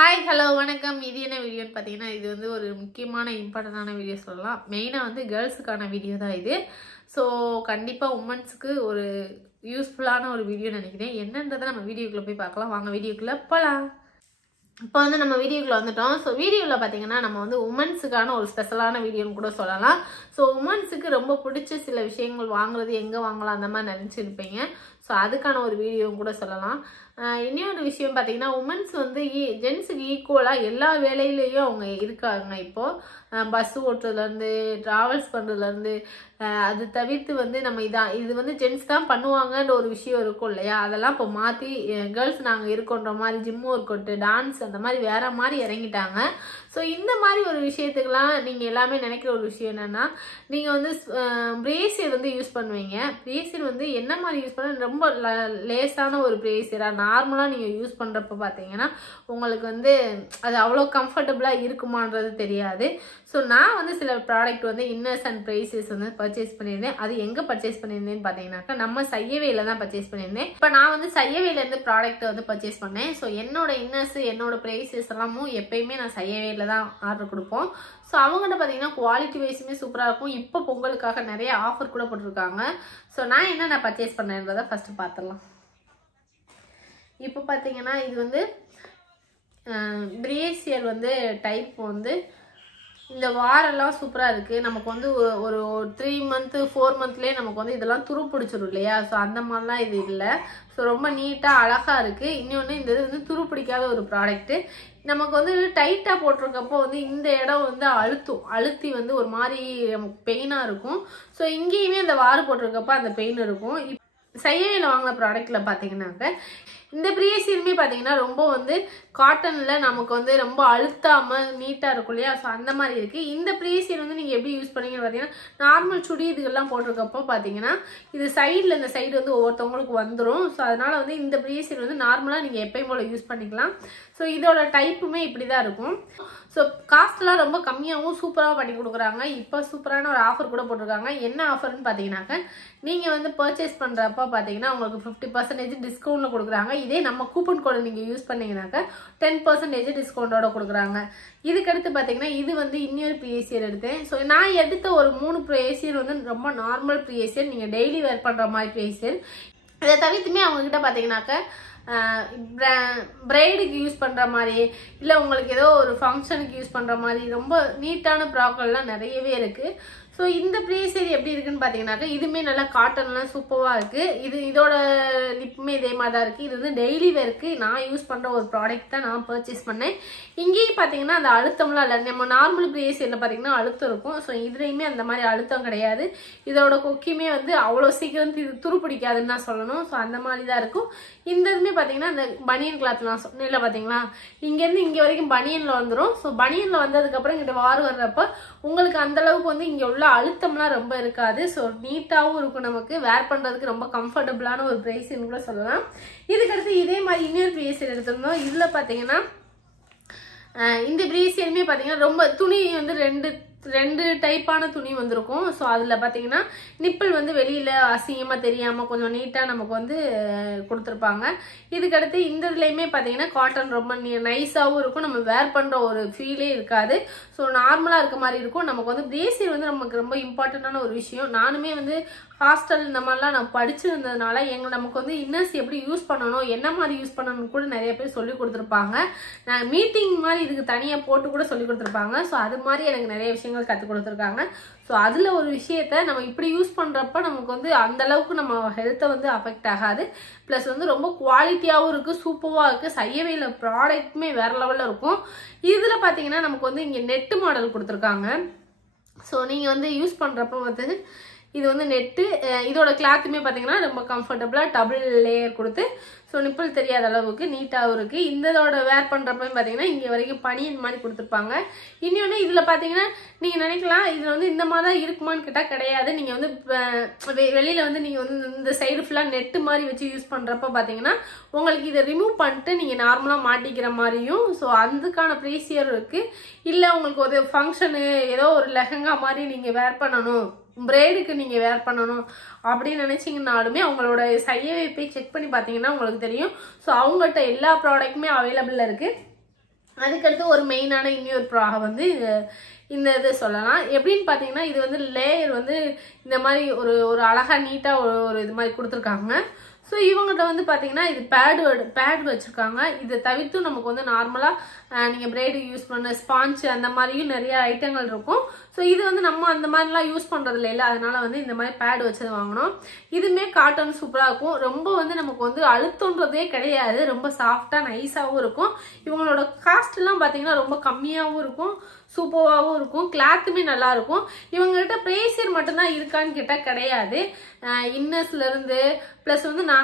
Hi hello வணக்கம். இது என்ன வீடியோன்னு பார்த்தீங்கன்னா, இது வந்து ஒரு முக்கியமான இம்பார்ட்டண்டான வீடியோ சொல்லலாம். மெயினாக வந்து கேர்ள்ஸுக்கான வீடியோ தான் இது. ஸோ கண்டிப்பாக உமன்ஸுக்கு ஒரு யூஸ்ஃபுல்லான ஒரு வீடியோ நினைக்கிறேன். என்னன்றதை நம்ம வீடியோக்குள்ளே போய் பார்க்கலாம். வாங்க வீடியோக்குள்ளே போகலாம். இப்போ வந்து நம்ம வீடியோக்குள்ளே வந்துட்டோம். ஸோ வீடியோவில் பார்த்தீங்கன்னா நம்ம வந்து உமன்ஸுக்கான ஒரு ஸ்பெஷலான வீடியோன்னு கூட சொல்லலாம். ஸோ உமன்ஸுக்கு ரொம்ப பிடிச்ச சில விஷயங்கள் வாங்குறது எங்கே வாங்கலாம் அந்த மாதிரி நினச்சிருப்பீங்க. ஸோ அதுக்கான ஒரு வீடியோவும் கூட சொல்லலாம். இன்னொரு விஷயம் பார்த்தீங்கன்னா, உமன்ஸ் வந்து ஜென்ஸுக்கு ஈக்குவலாக எல்லா வேலையிலையும் அவங்க இருக்காங்க. இப்போது பஸ் ஓட்டுறதுலேருந்து ட்ராவல்ஸ் பண்ணுறதுலேருந்து அது தவிர்த்து வந்து நம்ம இது வந்து ஜென்ஸ் தான் பண்ணுவாங்கன்ற ஒரு விஷயம் இருக்கும் இல்லையா, அதெல்லாம் இப்போ மாற்றி கேர்ள்ஸ் நாங்கள் இருக்கோன்ற மாதிரி ஜிம் ஒர்க் அவுட்டு, டான்ஸ் அந்த மாதிரி வேற மாதிரி இறங்கிட்டாங்க. ஸோ இந்த மாதிரி ஒரு விஷயத்துக்கெல்லாம் நீங்கள் எல்லாமே நினைக்கிற ஒரு விஷயம் என்னென்னா, நீங்கள் வந்து பிரேசியர் வந்து யூஸ் பண்ணுவீங்க. பிரேசியர் வந்து என்ன மாதிரி யூஸ் பண்ண, ரொம்ப லேஸான ஒரு பிரேசியராக நார்மலாக நீங்கள் யூஸ் பண்ணுறப்ப பார்த்தீங்கன்னா உங்களுக்கு வந்து அது அவ்வளோ கம்ஃபர்டபுளாக இருக்குமான்றது தெரியாது. ஸோ நான் வந்து சில ப்ராடக்ட் வந்து இன்னர்ஸ் அண்ட் ப்ரைஸஸ் வந்து பர்ச்சேஸ் பண்ணியிருந்தேன். அது எங்கே பர்ச்சேஸ் பண்ணியிருந்தேன்னு பார்த்தீங்கன்னாக்கா நம்ம சையவேல தான் பர்ச்சேஸ் பண்ணியிருந்தேன். இப்போ நான் வந்து சையவேலேருந்து ப்ராடக்ட் வந்து பர்ச்சேஸ் பண்ணேன். ஸோ என்னோட இன்னர்ஸ் என்னோட ப்ரைஸஸ் எல்லாமும் எப்பயுமே நான் சையவேல தான் ஆர்டர் கொடுப்போம். ஸோ அவங்கள்ட்ட பார்த்தீங்கன்னா குவாலிட்டி வைஸுமே சூப்பராக இருக்கும். இப்போ பொங்கலுக்காக நிறைய ஆஃபர் கூட போட்டிருக்காங்க. ஸோ நான் என்னென்ன பர்ச்சேஸ் பண்ணேன்றதை ஃபஸ்ட்டு பார்த்துடலாம். இப்போ பார்த்தீங்கன்னா இது வந்து பிரேசியர் வந்து டைப் வந்து இந்த வாரெல்லாம் சூப்பராக இருக்குது. நமக்கு வந்து ஒரு 3 மந்த்து 4 மந்த்லேயே நமக்கு வந்து இதெல்லாம் துரு பிடிச்சிடும் இல்லையா. ஸோ அந்த மாதிரிலாம் இது இல்லை. ஸோ ரொம்ப நீட்டாக அழகாக இருக்குது. இன்னொன்று இந்த இது வந்து துரு பிடிக்காத ஒரு ப்ராடக்ட்டு. நமக்கு வந்து டைட்டாக போட்டிருக்கப்போ வந்து இந்த இடம் வந்து அழுத்தி வந்து ஒரு மாதிரி நமக்கு பெயினாக இருக்கும். ஸோ இங்கேயுமே அந்த வாறு போட்டிருக்கப்போ அந்த பெயின் இருக்கும். சையவேல வாங்கின ப்ராடக்ட்ல பார்த்தீங்கன்னாக்க இந்த பிரேசியருமே பார்த்தீங்கன்னா ரொம்ப வந்து காட்டனில் நமக்கு வந்து ரொம்ப அழுத்தாமல் நீட்டாக இருக்கும் இல்லையா. ஸோ அந்த மாதிரி இருக்குது. இந்த பிரேசியர் வந்து நீங்கள் எப்படி யூஸ் பண்ணீங்கன்னு பார்த்தீங்கன்னா, நார்மல் சுடி இதுக்கெல்லாம் போட்டிருக்கப்போ பார்த்தீங்கன்னா இது சைடில் இந்த சைடு வந்து ஒவ்வொருத்தவங்களுக்கு வந்துடும். ஸோ அதனால் வந்து இந்த பிரேசியர் வந்து நார்மலாக நீங்கள் எப்பயும் போல் யூஸ் பண்ணிக்கலாம். ஸோ இதோட டைப்புமே இப்படி தான் இருக்கும். ஸோ காஸ்ட்லாம் ரொம்ப கம்மியாகவும் சூப்பராக பண்ணி கொடுக்குறாங்க. இப்போ சூப்பரான ஒரு ஆஃபர் கூட போட்டிருக்காங்க. என்ன ஆஃபர்னு பார்த்தீங்கன்னாக்க, நீங்கள் வந்து பர்ச்சேஸ் பண்ணுறப்ப பார்த்தீங்கன்னா உங்களுக்கு 50% டிஸ்கவுண்ட்டில் கொடுக்குறாங்க. இதே நம்ம கூப்பன் கோடை நீங்கள் யூஸ் பண்ணீங்கன்னாக்க 10% டிஸ்கவுண்டோட கொடுக்குறாங்க. இதுக்கடுத்து பார்த்தீங்கன்னா இது வந்து இன்னொரு பிரேசியர் எடுத்தேன். ஸோ நான் எடுத்த ஒரு 3 பிரேசியர் வந்து ரொம்ப நார்மல் பிரேசியர், நீங்கள் டெய்லி வேர் பண்ணுற மாதிரி பிரேசியர். இதை தவிர்த்துமே அவங்கக்கிட்ட பார்த்தீங்கன்னாக்க பிரைடுக்கு யூஸ் பண்ணுற மாதிரி, இல்லை உங்களுக்கு ஏதோ ஒரு ஃபங்க்ஷனுக்கு யூஸ் பண்ணுற மாதிரி ரொம்ப நீட்டான ப்ராக்கெல்லாம் நிறையவே இருக்குது. ஸோ இந்த பிரேசியர் எப்படி இருக்குன்னு பார்த்தீங்கன்னாக்கா இதுவுமே நல்லா காட்டன்லாம் சூப்பராக இருக்குது. இதோட லிப்புமே இதே மாதிரி தான் இருக்குது. இது வந்து டெய்லி வேருக்கு நான் யூஸ் பண்ணுற ஒரு ப்ராடக்ட் தான் நான் பர்ச்சேஸ் பண்ணேன். இங்கேயும் பார்த்தீங்கன்னா அந்த அழுத்தம்லாம் இல்லை. நம்ம நார்மல் பிரேசியரில் பார்த்தீங்கன்னா அழுத்தம் இருக்கும். ஸோ இதுலேயுமே அந்த மாதிரி அழுத்தம் கிடையாது. இதோட கொக்கியுமே வந்து அவ்வளோ சீக்கிரம் துரு பிடிக்காதுன்னு தான் சொல்லணும். ஸோ அந்த மாதிரி தான் இருக்கும். இந்த இதுமே பார்த்தீங்கன்னா இந்த பனியன் கிளாத்லாம் சொன்னில்ல பார்த்தீங்களா, இங்கேருந்து இங்கே வரைக்கும் பனியனில் வந்துடும். ஸோ பனியனில் வந்ததுக்கப்புறம் இங்கிட்ட வாறு வர்றப்ப உங்களுக்கு அந்தளவுக்கு வந்து இங்கே உள்ள அழுத்தம்லாம் ரொம்ப இருக்காது. ஸோ நீட்டாகவும் இருக்கும். நமக்கு வேர் பண்ணுறதுக்கு ரொம்ப கம்ஃபர்டபுளான ஒரு பிரேசியர்னு கூட சொல்லலாம். இதுக்கடுத்து இதே மாதிரி இன்னொரு பிரேசியர் எடுத்திருந்தோம். இதில் பார்த்தீங்கன்னா இந்த பிரேசியருமே பார்த்தீங்கன்னா ரொம்ப துணி வந்து ரெண்டு டைப்பான துணி வந்திருக்கும். ஸோ அதில் பார்த்தீங்கன்னா நிப்பிள் வந்து வெளியில் அசிங்கமாக தெரியாமல் கொஞ்சம் நீட்டாக நமக்கு வந்து கொடுத்துருப்பாங்க. இதுக்கடுத்து இந்த இதுலேயுமே பார்த்தீங்கன்னா காட்டன் ரொம்ப நைஸாகவும் இருக்கும். நம்ம வேர் பண்ணுற ஒரு ஃபீலே இருக்காது. ஸோ நார்மலாக இருக்க மாதிரி இருக்கும். நமக்கு வந்து பிரேசியர் வந்து நமக்கு ரொம்ப இம்பார்ட்டண்ட்டான ஒரு விஷயம். நானுமே வந்து ஹாஸ்டல் இந்த மாதிரிலாம் நான் படிச்சிருந்ததுனால நமக்கு வந்து இன்னர்ஸ் எப்படி யூஸ் பண்ணணும், என்ன மாதிரி யூஸ் பண்ணணும்னு கூட நிறைய பேர் சொல்லி கொடுத்துருப்பாங்க. நான் மீட்டிங் மாதிரி இதுக்கு தனியாக போட்டு கூட சொல்லி கொடுத்துருப்பாங்க. ஸோ அது மாதிரி எனக்கு நிறைய விஷயங்கள் கற்றுக் கொடுத்துருக்காங்க. ஸோ அதில் ஒரு விஷயத்த நம்ம இப்படி யூஸ் பண்ணுறப்ப நமக்கு வந்து அந்தளவுக்கு நம்ம ஹெல்த்தை வந்து அஃபெக்ட் ஆகாது. ப்ளஸ் வந்து ரொம்ப குவாலிட்டியாகவும் இருக்குது, சூப்பராக இருக்குது. சையவேல ப்ராடக்ட்டுமே வேறு லெவலில் இருக்கும். இதில் பார்த்தீங்கன்னா நமக்கு வந்து இங்கே நெட்டு மாடல் கொடுத்துருக்காங்க. ஸோ நீங்கள் வந்து யூஸ் பண்ணுறப்ப வந்து இது வந்து நெட்டு, இதோட கிளாத்துமே பார்த்தீங்கன்னா ரொம்ப கம்ஃபர்டபுளாக டபுள் லேயர் கொடுத்து ஸோ நிப்பிள் தெரியாத அளவுக்கு நீட்டாகவும் இருக்குது. இதோட வேர் பண்ணுறப்ப பார்த்தீங்கன்னா இங்கே வரைக்கும் பனியன் மாதிரி கொடுத்துருப்பாங்க. இன்னொன்று இதில் பார்த்தீங்கன்னா நீங்கள் நினைக்கலாம் இதில் வந்து இந்த மாதிரி தான் இருக்குமான்னு கேட்டால் கிடையாது. நீங்கள் வந்து வெளியில் வந்து நீங்கள் வந்து இந்த சைடு ஃபுல்லாக நெட்டு மாதிரி வச்சு யூஸ் பண்ணுறப்ப பார்த்தீங்கன்னா உங்களுக்கு இதை ரிமூவ் பண்ணிட்டு நீங்கள் நார்மலாக மாட்டிக்கிற மாதிரியும் ஸோ அதுக்கான ப்ரீசியர் இருக்குது. இல்லை உங்களுக்கு ஒரு ஃபங்க்ஷனு ஏதோ ஒரு லெஹங்கா மாதிரி நீங்கள் வேர் பண்ணணும், பிரைடுக்கு நீங்கள் வேர் பண்ணணும் அப்படின்னு நினச்சிங்கனாலுமே அவங்களோட சையை போய் செக் பண்ணி பார்த்தீங்கன்னா உங்களுக்கு தெரியும். ஸோ அவங்கள்ட்ட எல்லா ப்ராடக்ட்டுமே அவைலபிளாக இருக்குது. அதுக்கடுத்து ஒரு மெயினான இன்னொரு ப்ராக வந்து இந்த இது சொல்லலாம். எப்படின்னு பார்த்தீங்கன்னா இது வந்து லேயர் வந்து இந்த மாதிரி ஒரு அழகாக நீட்டாக ஒரு இது மாதிரி கொடுத்துருக்காங்க. ஸோ இவங்ககிட்ட வந்து பார்த்தீங்கன்னா இது பேட் வச்சுருக்காங்க. இதை தவிர்த்து நமக்கு வந்து நார்மலாக நீங்கள் பிரைடு யூஸ் பண்ண ஸ்பாஞ்சு அந்த மாதிரியும் நிறைய ஐட்டங்கள் இருக்கும். ஸோ இது வந்து நம்ம அந்த மாதிரிலாம் யூஸ் பண்ணுறதுல இல்லை, அதனால வந்து இந்த மாதிரி பேட் வச்சது வாங்கினோம். இதுவுமே காட்டன் சூப்பராக இருக்கும். ரொம்ப வந்து நமக்கு வந்து அழுத்தன்றதே கிடையாது, ரொம்ப சாஃப்டாக நைஸாகவும் இருக்கும். இவங்களோட காஸ்ட்லாம் பார்த்தீங்கன்னா ரொம்ப கம்மியாகவும் இருக்கும், சூப்பராகவும் இருக்கும். கிளாத்துமே நல்லா இருக்கும். இவங்ககிட்ட ப்ரேசியர் மட்டும்தான் இருக்கான்னு கேட்டால் கிடையாது. இன்னர்ஸ்லேருந்து ப்ளஸ் வந்து நான்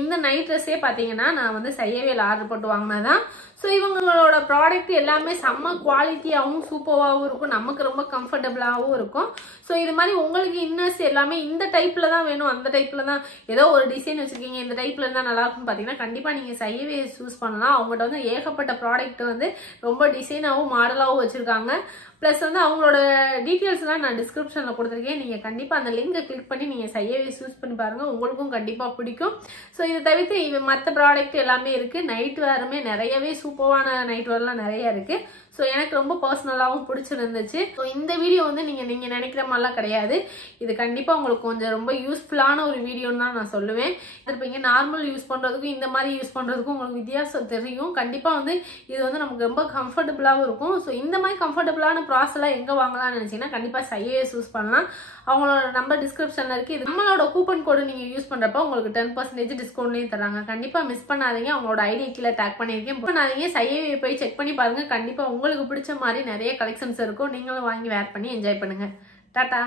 இந்த நைட் ட்ரெஸ்ஸே பார்த்தீங்கன்னா நான் வந்து செய்யவேல ஆர்டர் போட்டு வாங்கினதான். ஸோ இவங்களோட ப்ராடக்ட் எல்லாமே செம்ம குவாலிட்டியாகவும் சூப்பராகவும் இருக்கும், நமக்கு ரொம்ப கம்ஃபர்டபுளாகவும் இருக்கும். ஸோ இது மாதிரி உங்களுக்கு இன்னர்ஸ் எல்லாமே இந்த டைப்பில் தான் வேணும், அந்த டைப்பில் தான் ஏதோ ஒரு டிசைன் வச்சுருக்கீங்க, இந்த டைப்பில் இருந்தால் நல்லா இருக்கும்னு பார்த்தீங்கன்னா கண்டிப்பாக நீங்கள் செய்யவே சூஸ் பண்ணலாம். அவங்கள்ட்ட வந்து ஏகப்பட்ட ப்ராடக்ட் வந்து ரொம்ப டிசைனாகவும் மாடலாகவும் வச்சுருக்காங்க. ப்ளஸ் வந்து அவங்களோட டீட்டெயில்ஸ்லாம் நான் டிஸ்கிரிப்ஷனில் கொடுத்துருக்கேன். நீங்கள் கண்டிப்பாக அந்த லிங்கை கிளிக் பண்ணி நீங்கள் செய்யவே சூஸ் பண்ணி பாருங்கள், உங்களுக்கும் கண்டிப்பாக பிடிக்கும். ஸோ இதை தவிர்த்து மற்ற ப்ராடக்ட் எல்லாமே இருக்குது. நைட் வேருமே நிறையவே சூப்பரான நைட் வேர்லாம் நிறைய இருக்குது. ஸோ எனக்கு ரொம்ப பர்சனலாகவும் பிடிச்சிருந்துச்சு. ஸோ இந்த வீடியோ வந்து நீங்கள் நினைக்கிற மாதிரிலாம் கிடையாது. இது கண்டிப்பாக உங்களுக்கு கொஞ்சம் ரொம்ப யூஸ்ஃபுல்லான ஒரு வீடியோன்னு தான் நான் சொல்லுவேன். இருப்பீங்க நார்மல் யூஸ் பண்ணுறதுக்கும் இந்த மாதிரி யூஸ் பண்ணுறதுக்கும் உங்களுக்கு வித்தியாசம் தெரியும். கண்டிப்பாக வந்து இது வந்து நமக்கு ரொம்ப கம்ஃபர்டபுளாகவும் இருக்கும். ஸோ இந்த மாதிரி கம்ஃபர்டபுளான ப்ராசஸ்லாம் எங்கே வாங்கலாம்னு நினச்சிங்கன்னா கண்டிப்பாக செய்யவே சூஸ் பண்ணலாம். அவங்களோட நம்பர் டிஸ்கிரிப்ஷனில் இருக்குது. இது நம்மளோட கூப்பன் கோடு நீங்கள் யூஸ் பண்ணுறப்ப உங்களுக்கு 10% டிஸ்கவுண்ட்லேயும் தராங்க. கண்டிப்பாக மிஸ் பண்ணாதீங்க. அவங்களோட ஐடி கீழே டேக் பண்ணியிருக்கேன், பண்ணாதீங்க. செய்யவே போய் செக் பண்ணி பாருங்கள். கண்டிப்பாக உங்களுக்கு பிடிச்ச மாதிரி நிறைய கலெக்ஷன்ஸ் இருக்கும். நீங்களும் வாங்கி வேர் பண்ணி என்ஜாய் பண்ணுங்கள். டாடா.